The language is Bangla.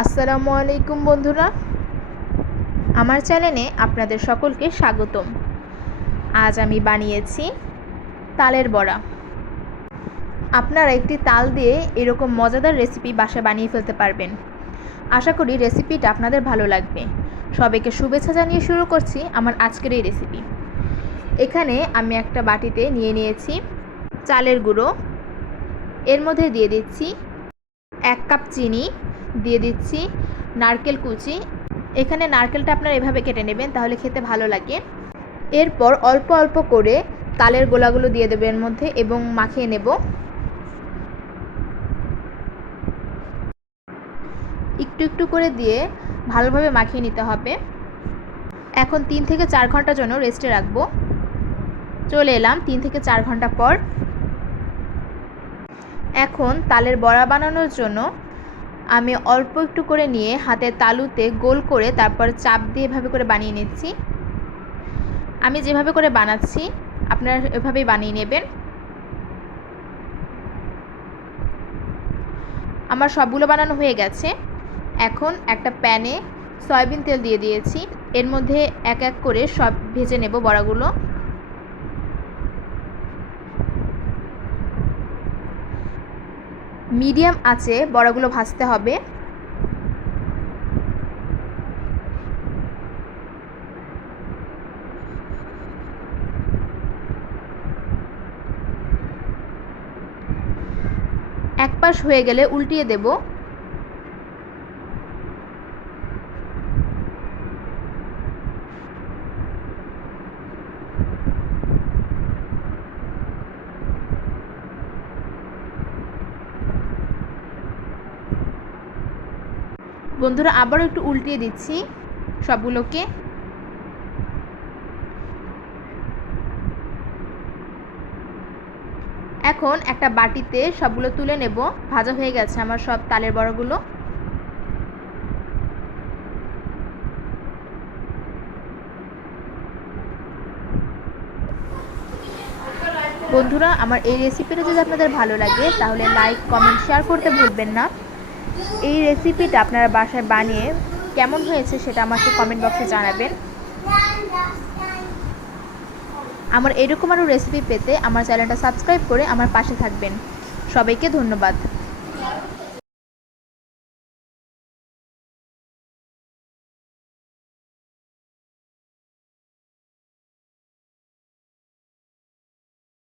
আসসালামু আলাইকুম বন্ধুরা, আমার চ্যানেলে আপনাদের সকলকে স্বাগতম। আজ আমি বানিয়েছি তালের বড়া। আপনারা একটি তাল দিয়ে এরকম মজাদার রেসিপি বাসায় বানিয়ে ফেলতে পারবেন। আশা করি রেসিপিটা আপনাদের ভালো লাগবে। সবাইকে শুভেচ্ছা জানিয়ে শুরু করছি আমার আজকের এই রেসিপি। এখানে আমি একটা বাটিতে নিয়ে নিয়েছি চালের গুঁড়ো, এর মধ্যে দিয়ে দিচ্ছি 1 কাপ চিনি, দিয়ে দিচ্ছি নারকেল কুচি। এখানে নারকেলটা আপনারা এভাবে কেটে নেবেন, তাহলে খেতে ভালো লাগে। এরপর অল্প অল্প করে তালের গোলাগুলো দিয়ে দেবেন এর মধ্যে এবং মাখিয়ে নেব। একটু একটু করে দিয়ে ভালোভাবে মাখিয়ে নিতে হবে। এখন 3 থেকে 4 ঘন্টার জন্য রেস্টে রাখবো। চলে এলাম 3 থেকে 4 ঘন্টা পর। এখন তালের বড়া বানানোর জন্য আমি অল্প একটু করে নিয়ে হাতের তালুতে গোল করে তারপর চাপ দিয়ে এভাবে করে বানিয়ে নিচ্ছি। আমি যেভাবে করে বানাচ্ছি আপনারা এভাবেই বানিয়ে নেবেন। আমার সবগুলো বানানো হয়ে গেছে। এখন একটা প্যানে সয়াবিন তেল দিয়ে দিয়েছি, এর মধ্যে এক এক করে সব ভেজে নেব বড়াগুলো। মিডিয়াম আঁচে বড়াগুলো ভাজতে হবে। এক পাশ হয়ে গেলে উল্টিয়ে দেব। বন্ধুরা, আবারও একটু উল্টিয়ে দিচ্ছি সবগুলোকে। এখন একটা বাটিতে সবগুলো তুলে নেব। ভাজা হয়ে গেছে আমার সব তালের বড়াগুলো। বন্ধুরা, আমার এই রেসিপিটা যদি আপনাদের ভালো লাগে তাহলে লাইক, কমেন্ট, শেয়ার করতে ভুলবেন না। এই রেসিপিটা আপনারা বাসায় বানিয়ে কেমন হয়েছে সেটা আমাকে কমেন্ট বক্সে জানাবেন। আমার এরকম আরও রেসিপি পেতে আমার চ্যানেলটা সাবস্ক্রাইব করে আমার পাশে থাকবেন। সবাইকে ধন্যবাদ।